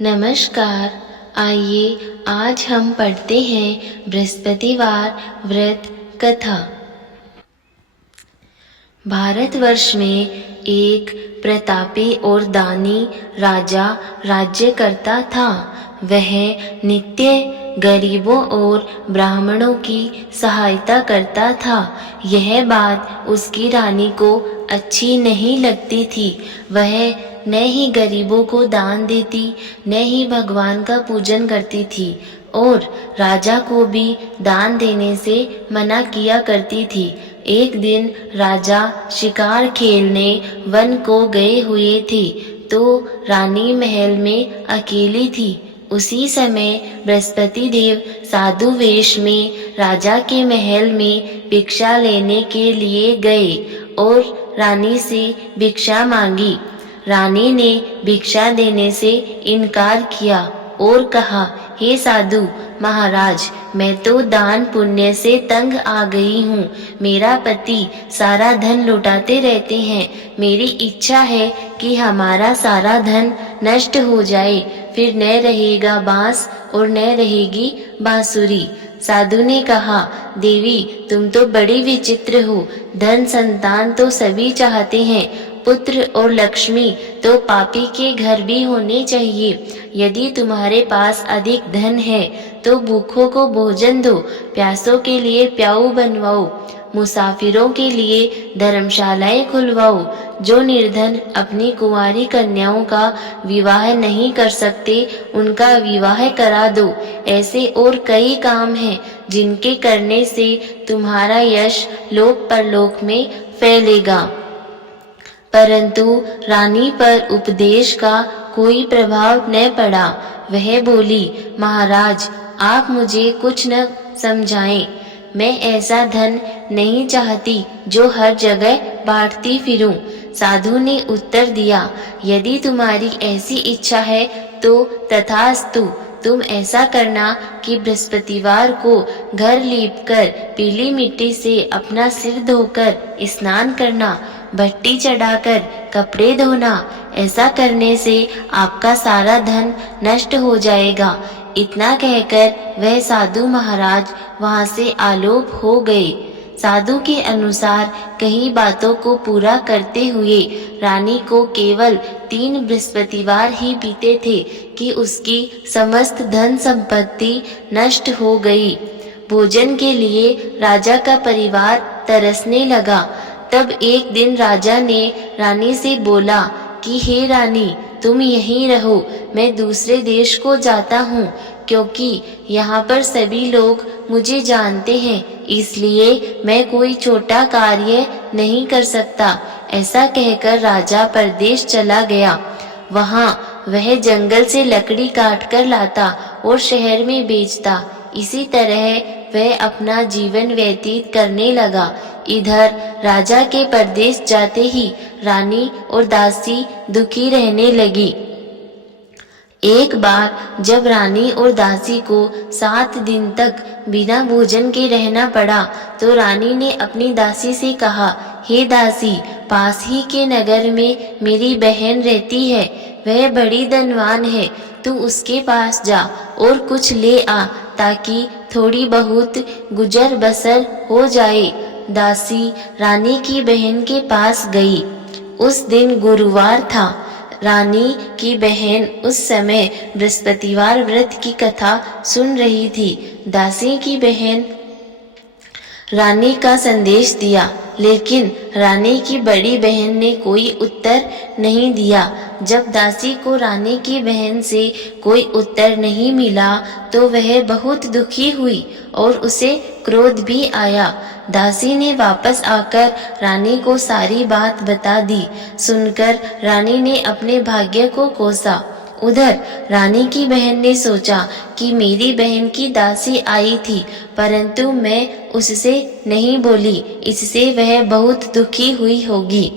नमस्कार। आइए आज हम पढ़ते हैं बृहस्पतिवार व्रत कथा। भारतवर्ष में एक प्रतापी और दानी राजा राज्य करता था। वह नित्य गरीबों और ब्राह्मणों की सहायता करता था। यह बात उसकी रानी को अच्छी नहीं लगती थी। वह न ही गरीबों को दान देती, न ही भगवान का पूजन करती थी और राजा को भी दान देने से मना किया करती थी। एक दिन राजा शिकार खेलने वन को गए हुए थे, तो रानी महल में अकेली थी। उसी समय बृहस्पति देव साधु वेश में राजा के महल में भिक्षा लेने के लिए गए और रानी से भिक्षा मांगी। रानी ने भिक्षा देने से इनकार किया और कहा, हे साधु महाराज, मैं तो दान पुण्य से तंग आ गई हूँ। मेरा पति सारा धन लुटाते रहते हैं। मेरी इच्छा है कि हमारा सारा धन नष्ट हो जाए, फिर न रहेगा बांस और न रहेगी बांसुरी। साधु ने कहा, देवी तुम तो बड़ी विचित्र हो। धन संतान तो सभी चाहते हैं, पुत्र और लक्ष्मी तो पापी के घर भी होने चाहिए। यदि तुम्हारे पास अधिक धन है तो भूखों को भोजन दो, प्यासों के लिए प्याऊ बनवाओ, मुसाफिरों के लिए धर्मशालाएं खुलवाओ। जो निर्धन अपनी कुंवारी कन्याओं का विवाह नहीं कर सकते, उनका विवाह करा दो। ऐसे और कई काम हैं जिनके करने से तुम्हारा यश लोक परलोक में फैलेगा। परंतु रानी पर उपदेश का कोई प्रभाव न पड़ा। वह बोली, महाराज आप मुझे कुछ न समझाएं। मैं ऐसा धन नहीं चाहती जो हर जगह बांटती फिरूं। साधु ने उत्तर दिया, यदि तुम्हारी ऐसी इच्छा है तो तथास्तु। तुम ऐसा करना कि बृहस्पतिवार को घर लीपकर पीली मिट्टी से अपना सिर धोकर स्नान करना, भट्टी चढ़ाकर कपड़े धोना। ऐसा करने से आपका सारा धन नष्ट हो जाएगा। इतना कहकर वह साधु महाराज वहां से आलोप हो गए। साधु के अनुसार कई बातों को पूरा करते हुए रानी को केवल 3 बृहस्पतिवार ही बीते थे कि उसकी समस्त धन संपत्ति नष्ट हो गई। भोजन के लिए राजा का परिवार तरसने लगा। तब एक दिन राजा ने रानी से बोला कि हे रानी, तुम यहीं रहो, मैं दूसरे देश को जाता हूँ, क्योंकि यहाँ पर सभी लोग मुझे जानते हैं, इसलिए मैं कोई छोटा कार्य नहीं कर सकता। ऐसा कहकर राजा परदेश चला गया। वहाँ वह जंगल से लकड़ी काट कर लाता और शहर में बेचता। इसी तरह वह अपना जीवन व्यतीत करने लगा। इधर राजा के परदेश जाते ही रानी और दासी दुखी रहने लगी। एक बार जब रानी और दासी को 7 दिन तक बिना भोजन के रहना पड़ा, तो रानी ने अपनी दासी से कहा, हे दासी, पास ही के नगर में मेरी बहन रहती है, वह बड़ी धनवान है। तू उसके पास जा और कुछ ले आ, ताकि थोड़ी बहुत गुजर बसर हो जाए। दासी रानी की बहन के पास गई। उस दिन गुरुवार था। रानी की बहन उस समय बृहस्पतिवार व्रत की कथा सुन रही थी। दासी की बहन रानी का संदेश दिया, लेकिन रानी की बड़ी बहन ने कोई उत्तर नहीं दिया। जब दासी को रानी की बहन से कोई उत्तर नहीं मिला, तो वह बहुत दुखी हुई और उसे क्रोध भी आया। दासी ने वापस आकर रानी को सारी बात बता दी। सुनकर रानी ने अपने भाग्य को कोसा। उधर रानी की बहन ने सोचा कि मेरी बहन की दासी आई थी, परंतु मैं उससे नहीं बोली, इससे वह बहुत दुखी हुई होगी।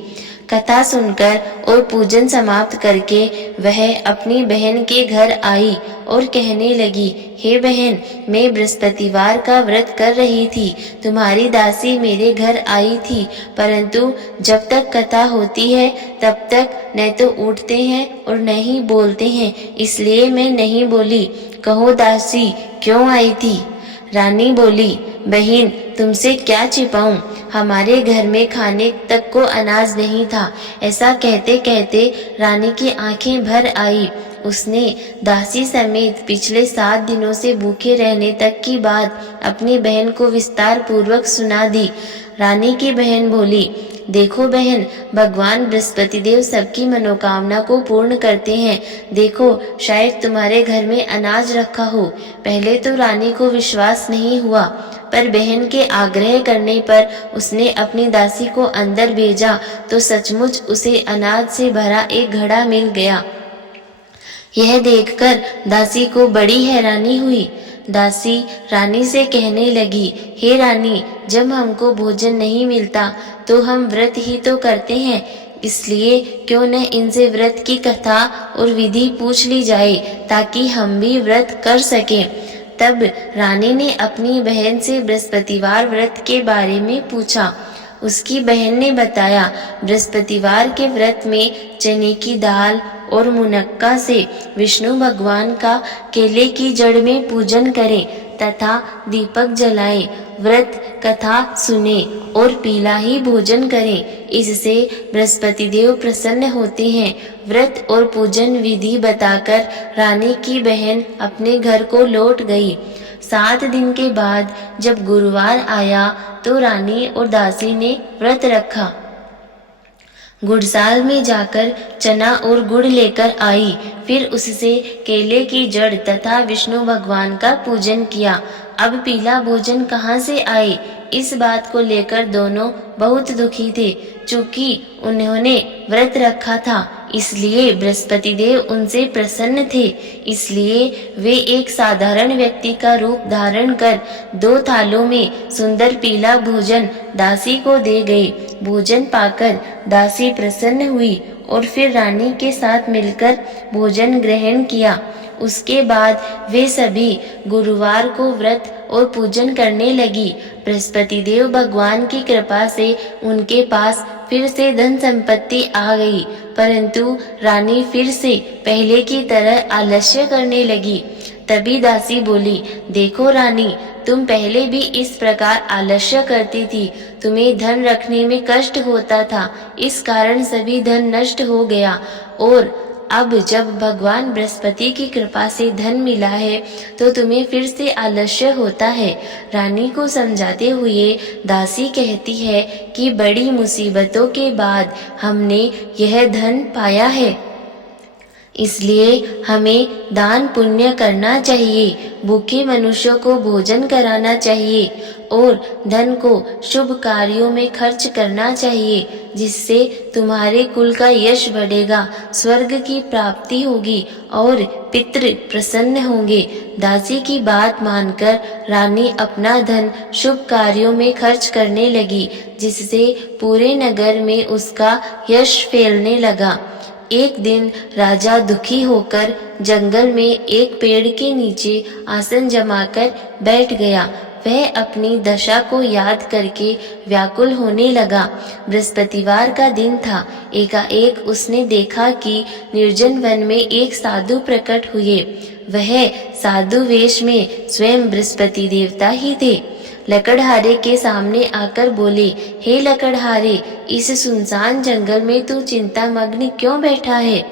कथा सुनकर और पूजन समाप्त करके वह अपनी बहन के घर आई और कहने लगी, हे बहन, मैं बृहस्पतिवार का व्रत कर रही थी। तुम्हारी दासी मेरे घर आई थी, परंतु जब तक कथा होती है तब तक न तो उठते हैं और न ही बोलते हैं, इसलिए मैं नहीं बोली। कहो दासी, क्यों आई थी? रानी बोली, बहन, तुमसे क्या छिपाऊं, हमारे घर में खाने तक को अनाज नहीं था। ऐसा कहते कहते रानी की आंखें भर आई। उसने दासी समेत पिछले 7 दिनों से भूखे रहने तक की बात अपनी बहन को विस्तार पूर्वक सुना दी। रानी की बहन बोली, देखो बहन, भगवान बृहस्पति देव सबकी मनोकामना को पूर्ण करते हैं। देखो, शायद तुम्हारे घर में अनाज रखा हो। पहले तो रानी को विश्वास नहीं हुआ, पर बहन के आग्रह करने पर उसने अपनी दासी को अंदर भेजा तो सचमुच उसे अनाज से भरा एक घड़ा मिल गया। यह देखकर दासी को बड़ी हैरानी हुई। दासी रानी से कहने लगी, हे रानी, जब हमको भोजन नहीं मिलता तो हम व्रत ही तो करते हैं, इसलिए क्यों न इनसे व्रत की कथा और विधि पूछ ली जाए ताकि हम भी व्रत कर सकें। तब रानी ने अपनी बहन से बृहस्पतिवार व्रत के बारे में पूछा। उसकी बहन ने बताया, बृहस्पतिवार के व्रत में चने की दाल और मुनक्का से विष्णु भगवान का केले की जड़ में पूजन करें तथा दीपक जलाएं, व्रत कथा सुने और पीला ही भोजन करें, इससे बृहस्पति देव प्रसन्न होते हैं। व्रत और पूजन विधि बताकर रानी की बहन अपने घर को लौट गई। 7 दिन के बाद जब गुरुवार आया तो रानी और दासी ने व्रत रखा। गुड़साल में जाकर चना और गुड़ लेकर आई, फिर उससे केले की जड़ तथा विष्णु भगवान का पूजन किया। अब पीला भोजन कहाँ से आए, इस बात को लेकर दोनों बहुत दुखी थे। चूंकि उन्होंने व्रत रखा था, इसलिए बृहस्पति देव उनसे प्रसन्न थे, इसलिए वे एक साधारण व्यक्ति का रूप धारण कर 2 थालों में सुंदर पीला भोजन दासी को दे गए। भोजन पाकर दासी प्रसन्न हुई और फिर रानी के साथ मिलकर भोजन ग्रहण किया। उसके बाद वे सभी गुरुवार को व्रत और पूजन करने लगी। बृहस्पति देव भगवान की कृपा से उनके पास फिर से धन संपत्ति आ गई, परंतु रानी फिर से पहले की तरह आलस्य करने लगी। तभी दासी बोली, देखो रानी, तुम पहले भी इस प्रकार आलस्य करती थी, तुम्हें धन रखने में कष्ट होता था, इस कारण सभी धन नष्ट हो गया, और अब जब भगवान बृहस्पति की कृपा से धन मिला है तो तुम्हें फिर से आलस्य होता है। रानी को समझाते हुए दासी कहती है कि बड़ी मुसीबतों के बाद हमने यह धन पाया है, इसलिए हमें दान पुण्य करना चाहिए, भूखे मनुष्यों को भोजन कराना चाहिए और धन को शुभ कार्यों में खर्च करना चाहिए, जिससे तुम्हारे कुल का यश बढ़ेगा, स्वर्ग की प्राप्ति होगी और पितृ प्रसन्न होंगे। दासी की बात मानकर रानी अपना धन शुभ कार्यों में खर्च करने लगी, जिससे पूरे नगर में उसका यश फैलने लगा। एक दिन राजा दुखी होकर जंगल में एक पेड़ के नीचे आसन जमाकर बैठ गया। वह अपनी दशा को याद करके व्याकुल होने लगा। बृहस्पतिवार का दिन था। एकाएक उसने देखा कि निर्जन वन में एक साधु प्रकट हुए। वह साधु वेश में स्वयं बृहस्पति देवता ही थे। लकड़हारे के सामने आकर बोले, हे लकड़हारे, इस सुनसान जंगल में तू चिंतामग्न क्यों बैठा है?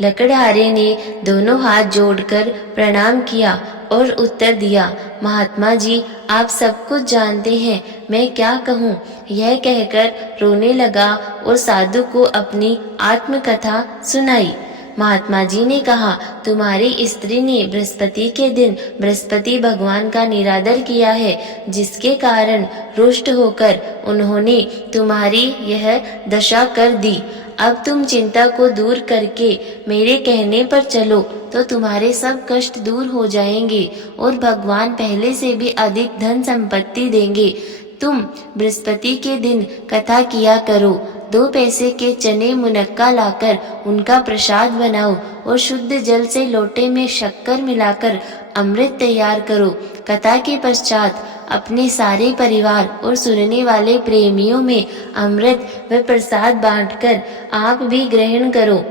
लकड़हारे ने दोनों हाथ जोड़कर प्रणाम किया और उत्तर दिया, महात्मा जी, आप सब कुछ जानते हैं, मैं क्या कहूँ? यह कहकर रोने लगा और साधु को अपनी आत्मकथा सुनाई। महात्मा जी ने कहा, तुम्हारी स्त्री ने बृहस्पति के दिन बृहस्पति भगवान का निरादर किया है, जिसके कारण रुष्ट होकर उन्होंने तुम्हारी यह दशा कर दी। अब तुम चिंता को दूर करके मेरे कहने पर चलो तो तुम्हारे सब कष्ट दूर हो जाएंगे और भगवान पहले से भी अधिक धन संपत्ति देंगे। तुम बृहस्पति के दिन कथा किया करो, 2 पैसे के चने मुनक्का लाकर उनका प्रसाद बनाओ और शुद्ध जल से लोटे में शक्कर मिलाकर अमृत तैयार करो। कथा के पश्चात अपने सारे परिवार और सुनने वाले प्रेमियों में अमृत व प्रसाद बांटकर आप भी ग्रहण करो।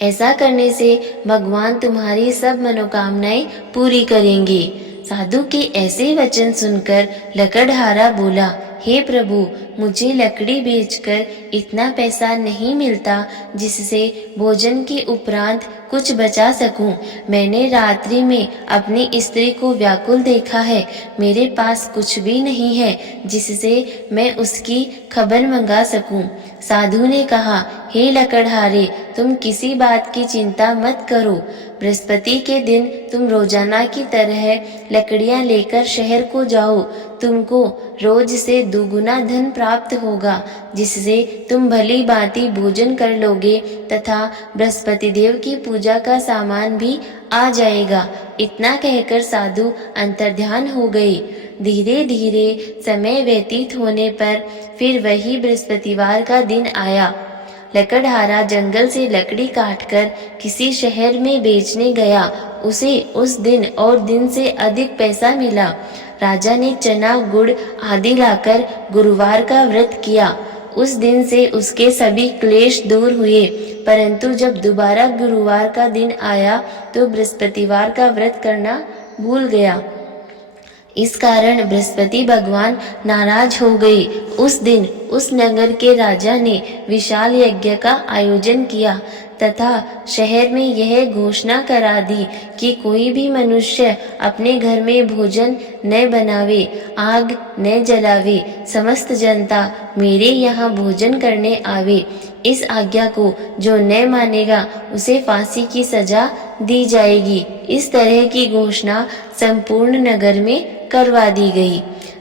ऐसा करने से भगवान तुम्हारी सब मनोकामनाएं पूरी करेंगे। साधु के ऐसे वचन सुनकर लकड़हारा बोला, हे प्रभु, मुझे लकड़ी बेचकर इतना पैसा नहीं मिलता जिससे भोजन के उपरांत कुछ बचा सकूं। मैंने रात्रि में अपनी स्त्री को व्याकुल देखा है। मेरे पास कुछ भी नहीं है जिससे मैं उसकी खबर मंगा सकूं। साधु ने कहा, हे लकड़हारे, तुम किसी बात की चिंता मत करो। बृहस्पति के दिन तुम रोजाना की तरह लकड़ियां लेकर शहर को जाओ। तुमको रोज से दुगुना धन प्राप्त होगा, जिससे तुम भली भांति भोजन कर लोगे तथा बृहस्पति देव की पूजा का सामान भी आ जाएगा। इतना कहकर साधु अंतर्ध्यान हो गए। धीरे धीरे समय व्यतीत होने पर फिर वही बृहस्पतिवार का दिन आया। लकड़हारा जंगल से लकड़ी काटकर किसी शहर में बेचने गया। उसे उस दिन और दिन से अधिक पैसा मिला। राजा ने चना, गुड़ आदि लाकर गुरुवार का व्रत किया। उस दिन से उसके सभी क्लेश दूर हुए। परंतु जब दोबारा गुरुवार का दिन आया तो बृहस्पतिवार का व्रत करना भूल गया। इस कारण बृहस्पति भगवान नाराज हो गए। उस दिन उस नगर के राजा ने विशाल यज्ञ का आयोजन किया तथा शहर में यह घोषणा करा दी कि कोई भी मनुष्य अपने घर में भोजन न बनावे, आग न जलावे। समस्त जनता मेरे यहाँ भोजन करने आवे। इस आज्ञा को जो न मानेगा उसे फांसी की सजा दी जाएगी। इस तरह की घोषणा संपूर्ण नगर में करवा दी गई।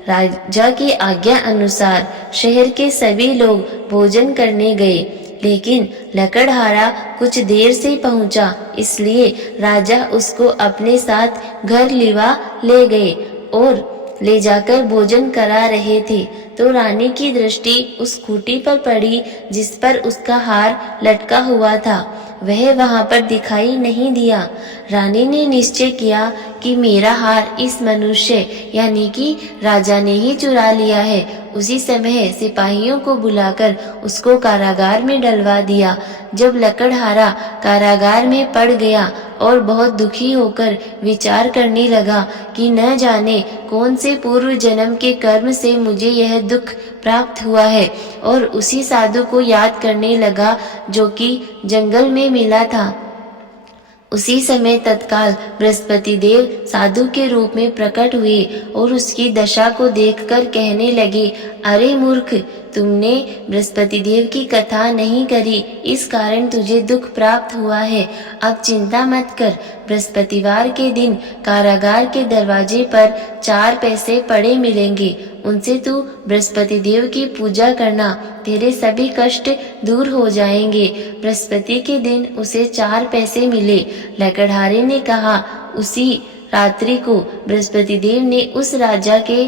राजा की आज्ञा अनुसार शहर के सभी लोग भोजन करने गए, लेकिन लकड़हारा कुछ देर से पहुंचा, इसलिए राजा उसको अपने साथ घर लिवा ले गए और ले जाकर भोजन करा रहे थे तो रानी की दृष्टि उस खूंटी पर पड़ी जिस पर उसका हार लटका हुआ था। वह वहां पर दिखाई नहीं दिया। रानी ने निश्चय किया कि मेरा हार इस मनुष्य यानी कि राजा ने ही चुरा लिया है। उसी समय सिपाहियों को बुलाकर उसको कारागार में डलवा दिया। जब लकड़हारा कारागार में पड़ गया और बहुत दुखी होकर विचार करने लगा कि न जाने कौन से पूर्व जन्म के कर्म से मुझे यह दुख प्राप्त हुआ है, और उसी साधु को याद करने लगा जो कि जंगल में मिला था। उसी समय तत्काल बृहस्पति देव साधु के रूप में प्रकट हुए और उसकी दशा को देखकर कहने लगे, अरे मूर्ख, तुमने बृहस्पति देव की कथा नहीं करी, इस कारण तुझे दुख प्राप्त हुआ है। अब चिंता मत कर। बृहस्पतिवार के दिन कारागार के दरवाजे पर 4 पैसे पड़े मिलेंगे। उनसे तू बृहस्पति देव की पूजा करना, तेरे सभी कष्ट दूर हो जाएंगे। बृहस्पति के दिन उसे 4 पैसे मिले। लकड़हारे ने कहा, उसी रात्रि को बृहस्पति देव ने उस राजा के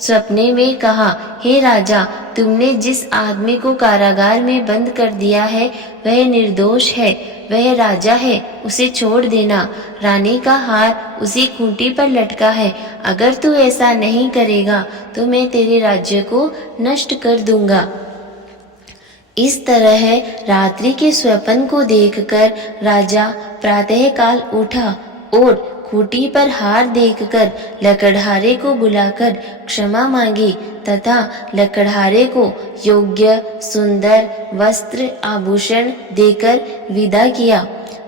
सपने में कहा, हे राजा, तुमने जिस आदमी को कारागार में बंद कर दिया है वह निर्दोष है, वह राजा है, उसे छोड़ देना। रानी का हार उसी खूंटी पर लटका है। अगर तू ऐसा नहीं करेगा तो मैं तेरे राज्य को नष्ट कर दूंगा। इस तरह रात्रि के स्वप्न को देखकर राजा प्रातःकाल उठा और खूंटी पर हार देखकर लकड़हारे को बुलाकर क्षमा मांगी तथा लकड़हारे को योग्य सुंदर वस्त्र आभूषण देकर विदा किया।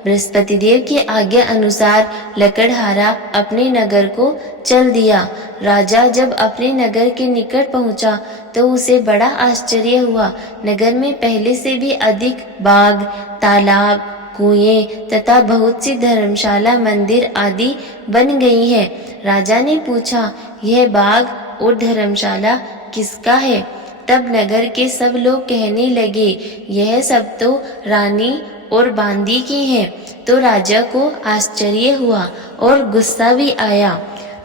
बृहस्पति देव की आज्ञा अनुसार लकड़हारा अपने नगर को चल दिया। राजा जब अपने नगर के निकट पहुंचा तो उसे बड़ा आश्चर्य हुआ। नगर में पहले से भी अधिक बाग, तालाब, कुएं तथा बहुत सी धर्मशाला, मंदिर आदि बन गई हैं। राजा ने पूछा, यह बाग और धर्मशाला किसका है? तब नगर के सब लोग कहने लगे, यह सब तो रानी और बांदी की हैं। तो राजा को आश्चर्य हुआ और गुस्सा भी आया।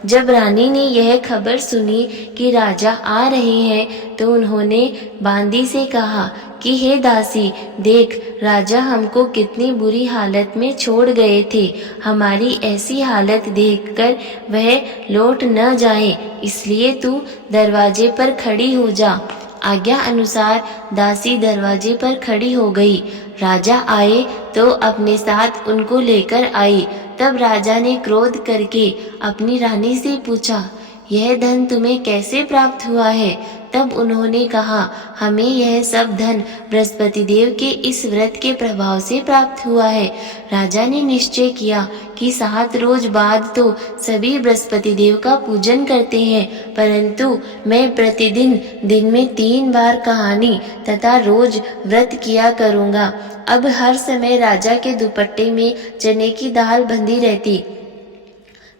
जब रानी ने यह खबर सुनी कि राजा आ रहे हैं तो उन्होंने बांदी से कहा कि हे दासी, देख राजा हमको कितनी बुरी हालत में छोड़ गए थे। हमारी ऐसी हालत देखकर वह लौट न जाए, इसलिए तू दरवाजे पर खड़ी हो जा। आज्ञा अनुसार दासी दरवाजे पर खड़ी हो गई। राजा आए तो अपने साथ उनको लेकर आई। तब राजा ने क्रोध करके अपनी रानी से पूछा, यह धन तुम्हें कैसे प्राप्त हुआ है? तब उन्होंने कहा, हमें यह सब धन बृहस्पति देव के इस व्रत के प्रभाव से प्राप्त हुआ है। राजा ने निश्चय किया कि 7 रोज बाद तो सभी बृहस्पति देव का पूजन करते हैं, परंतु मैं प्रतिदिन दिन में 3 बार कहानी तथा रोज व्रत किया करूँगा। अब हर समय राजा के दुपट्टे में चने की दाल बंधी रहती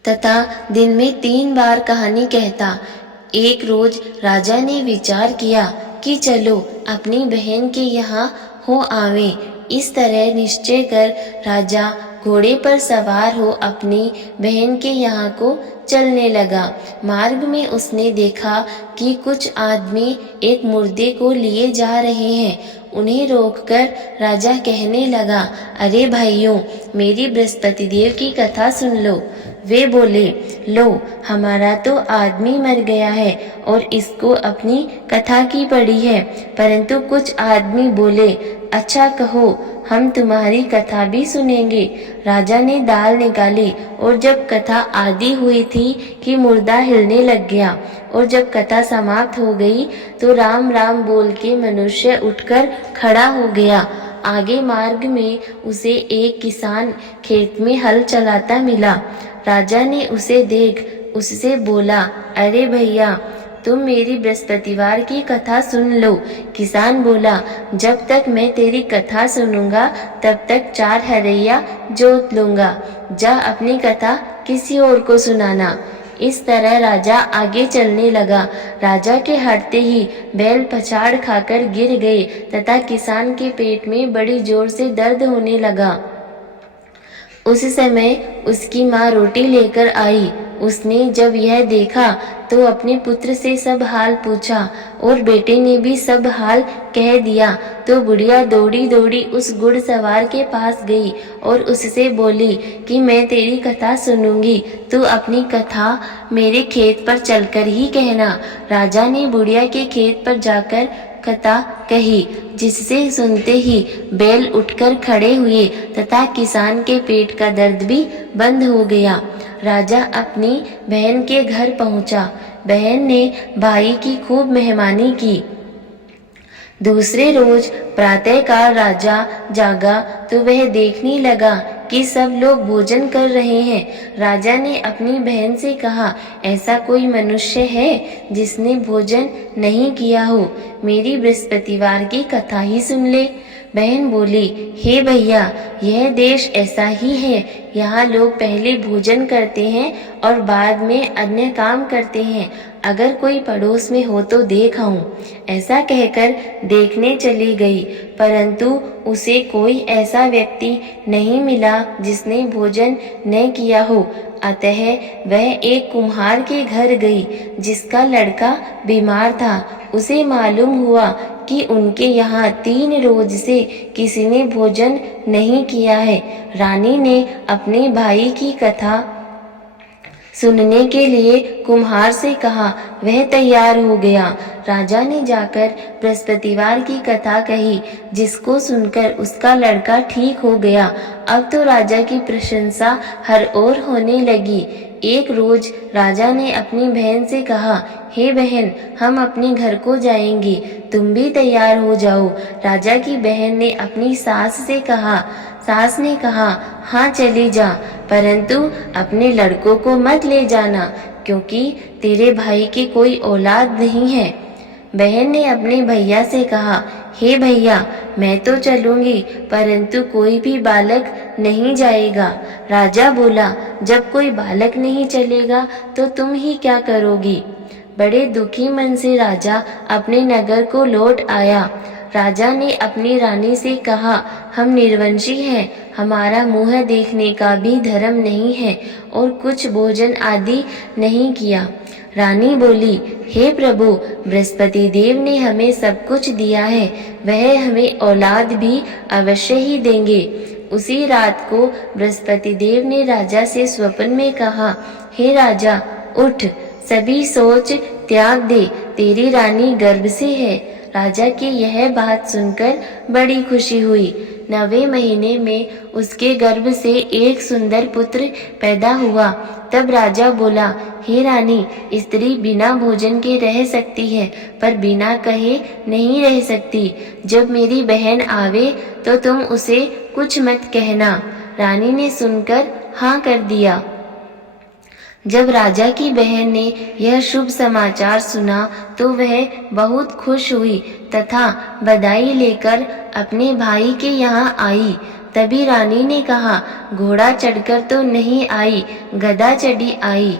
तथा दिन में 3 बार कहानी कहता। एक रोज राजा ने विचार किया कि चलो अपनी बहन के यहाँ हो आवें। इस तरह निश्चय कर राजा घोड़े पर सवार हो अपनी बहन के यहाँ को चलने लगा। मार्ग में उसने देखा कि कुछ आदमी एक मुर्दे को लिए जा रहे हैं। उन्हें रोककर राजा कहने लगा, अरे भाइयों, मेरी बृहस्पति देव की कथा सुन लो। वे बोले, लो, हमारा तो आदमी मर गया है और इसको अपनी कथा की पड़ी है। परंतु कुछ आदमी बोले, अच्छा कहो, हम तुम्हारी कथा भी सुनेंगे। राजा ने दाल निकाली और जब कथा आधी हुई थी कि मुर्दा हिलने लग गया, और जब कथा समाप्त हो गई तो राम राम बोल के मनुष्य उठकर खड़ा हो गया। आगे मार्ग में उसे एक किसान खेत में हल चलाता मिला। राजा ने उसे देख उससे बोला, अरे भैया, तुम मेरी बृहस्पतिवार की कथा सुन लो। किसान बोला, जब तक मैं तेरी कथा सुनूंगा तब तक 4 हरैया जोत लूंगा। जा अपनी कथा किसी और को सुनाना। इस तरह राजा आगे चलने लगा। राजा के हटते ही बैल पछाड़ खाकर गिर गए तथा किसान के पेट में बड़ी जोर से दर्द होने लगा। उस समय उसकी माँ रोटी लेकर आई। उसने जब यह देखा तो अपने पुत्र से सब हाल पूछा और बेटे ने भी सब हाल कह दिया। तो बुढ़िया दौड़ी दौड़ी उस घुड़सवार के पास गई और उससे बोली कि मैं तेरी कथा सुनूंगी, तू अपनी कथा मेरे खेत पर चलकर ही कहना। राजा ने बुढ़िया के खेत पर जाकर कथा कही, जिससे सुनते ही बैल उठकर खड़े हुए तथा किसान के पेट का दर्द भी बंद हो गया। राजा अपनी बहन के घर पहुंचा। बहन ने भाई की खूब मेहमानी की। दूसरे रोज प्रातःकाल राजा जागा तो वह देखने लगा कि सब लोग भोजन कर रहे हैं। राजा ने अपनी बहन से कहा, ऐसा कोई मनुष्य है जिसने भोजन नहीं किया हो? मेरी बृहस्पतिवार की कथा ही सुन ले। बहन बोली, हे भैया, यह देश ऐसा ही है। यहाँ लोग पहले भोजन करते हैं और बाद में अन्य काम करते हैं। अगर कोई पड़ोस में हो तो देख आऊं। ऐसा कहकर देखने चली गई, परंतु उसे कोई ऐसा व्यक्ति नहीं मिला जिसने भोजन न किया हो। अतः वह एक कुम्हार के घर गई जिसका लड़का बीमार था। उसे मालूम हुआ कि उनके यहाँ 3 रोज से किसी ने भोजन नहीं किया है। रानी ने अपने भाई की कथा सुनने के लिए कुम्हार से कहा। वह तैयार हो गया। राजा ने जाकर बृहस्पतिवार की कथा कही, जिसको सुनकर उसका लड़का ठीक हो गया। अब तो राजा की प्रशंसा हर ओर होने लगी। एक रोज राजा ने अपनी बहन से कहा, हे बहन, हम अपने घर को जाएंगे, तुम भी तैयार हो जाओ। राजा की बहन ने अपनी सास से कहा। सास ने कहा, हाँ चली जा, परंतु अपने लड़कों को मत ले जाना, क्योंकि तेरे भाई की कोई औलाद नहीं है। बहन ने अपने भैया से कहा, हे भैया, मैं तो चलूंगी, परंतु कोई भी बालक नहीं जाएगा। राजा बोला, जब कोई बालक नहीं चलेगा तो तुम ही क्या करोगी? बड़े दुखी मन से राजा अपने नगर को लौट आया। राजा ने अपनी रानी से कहा, हम निर्वंशी हैं, हमारा मुँह देखने का भी धर्म नहीं है और कुछ भोजन आदि नहीं किया। रानी बोली, हे प्रभु, बृहस्पति देव ने हमें सब कुछ दिया है, वह हमें औलाद भी अवश्य ही देंगे। उसी रात को बृहस्पति देव ने राजा से स्वप्न में कहा, हे राजा, उठ, सभी सोच त्याग दे, तेरी रानी गर्भ से है। राजा की यह बात सुनकर बड़ी खुशी हुई। 9वें महीने में उसके गर्भ से एक सुंदर पुत्र पैदा हुआ। तब राजा बोला, हे रानी, स्त्री बिना भोजन के रह सकती है, पर बिना कहे नहीं रह सकती। जब मेरी बहन आवे तो तुम उसे कुछ मत कहना। रानी ने सुनकर हाँ कर दिया। जब राजा की बहन ने यह शुभ समाचार सुना तो वह बहुत खुश हुई तथा बधाई लेकर अपने भाई के यहाँ आई। तभी रानी ने कहा, घोड़ा चढ़कर तो नहीं आई, गधा चढ़ी आई।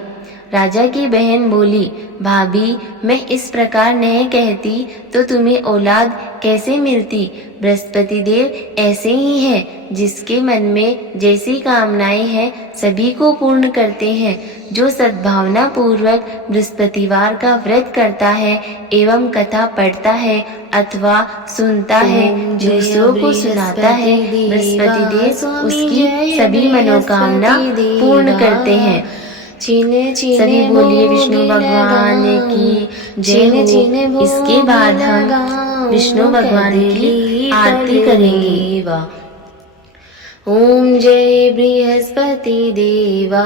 राजा की बहन बोली, भाभी, मैं इस प्रकार नहीं कहती तो तुम्हें औलाद कैसे मिलती? बृहस्पति देव ऐसे ही हैं, जिसके मन में जैसी कामनाएं हैं सभी को पूर्ण करते हैं। जो सद्भावना पूर्वक बृहस्पतिवार का व्रत करता है एवं कथा पढ़ता है अथवा सुनता है, दूसरों को सुनाता है, बृहस्पति देव उसकी सभी मनोकामना पूर्ण करते हैं। सभी बोलिए विष्णु भगवान की जय हो। इसके बाद हम विष्णु भगवान की आरती करेंगे। ओम जय बृहस्पति देवा,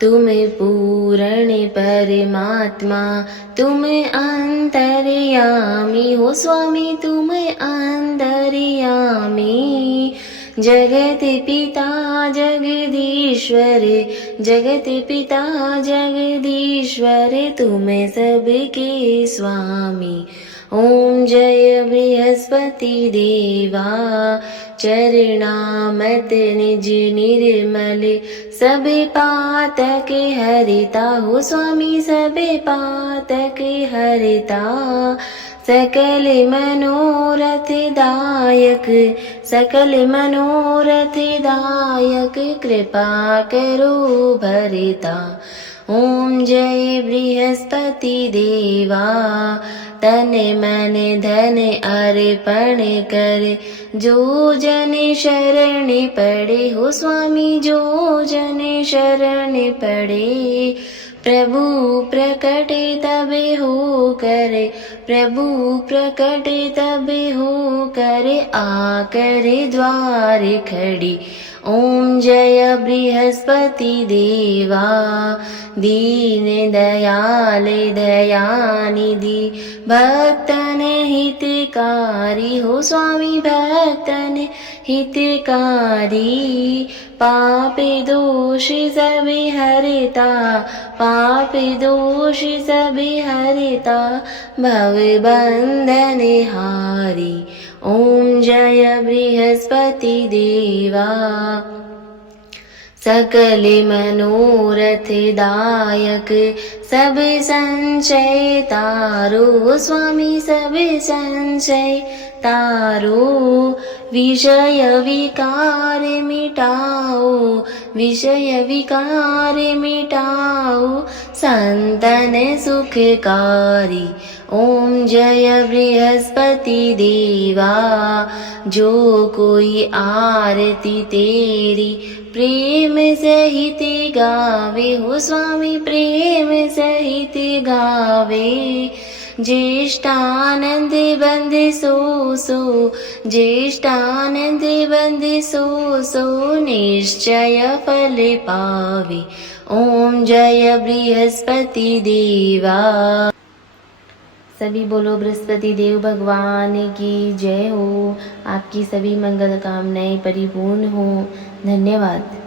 तुम पूर्ण परमात्मा, तुम अंतर्यामी हो स्वामी, तुम अंतर्यामी। जगत पिता जगदीश्वर, जगत पिता जगदीश्वर, तुम सबके स्वामी। ओम जय बृहस्पति देवा, चरणामत निज निर्मल, सब पातक हरिता हो स्वामी, सब पातक हरिता। सकल मनोरथ दायक, सकल मनोरथ दायक, कृपा करो भरिता। ओम जय बृहस्पति देवा, तन मन धन अर्पण कर, जो जन शरण पड़े हो स्वामी, जो जन शरण पड़े। प्रभु प्रकट तब हो करे, प्रभु प्रकट तब हो करे, आकर द्वार खड़ी। ओम जय बृहस्पति देवा, दीन दयाल दयानिधि, भक्तन हितकारी हो स्वामी, भक्तन हितकारी। पाप दोष सब हरिता, पाप दोष सब हरिता, भव बंधन हारी। ओम जय बृहस्पति देवा, सकल मनोरथ दायक, सब संचय तारो स्वामी, सब संचय तारो। विषय विकार मिटाओ, विषय विकार मिटाओ, संतन सुखकारी। ओम जय बृहस्पति देवा, जो कोई आरती तेरी प्रेम सहित गावे हो स्वामी, प्रेम सहित गावे। ज्येष्ठानंद बंद सो सो, ज्येष्ठानंद बंद सो सो, निश्चय फल पावे। ओम जय बृहस्पति देवा। सभी बोलो बृहस्पति देव भगवान की जय हो। आपकी सभी मंगल कामनाएं परिपूर्ण हो। धन्यवाद।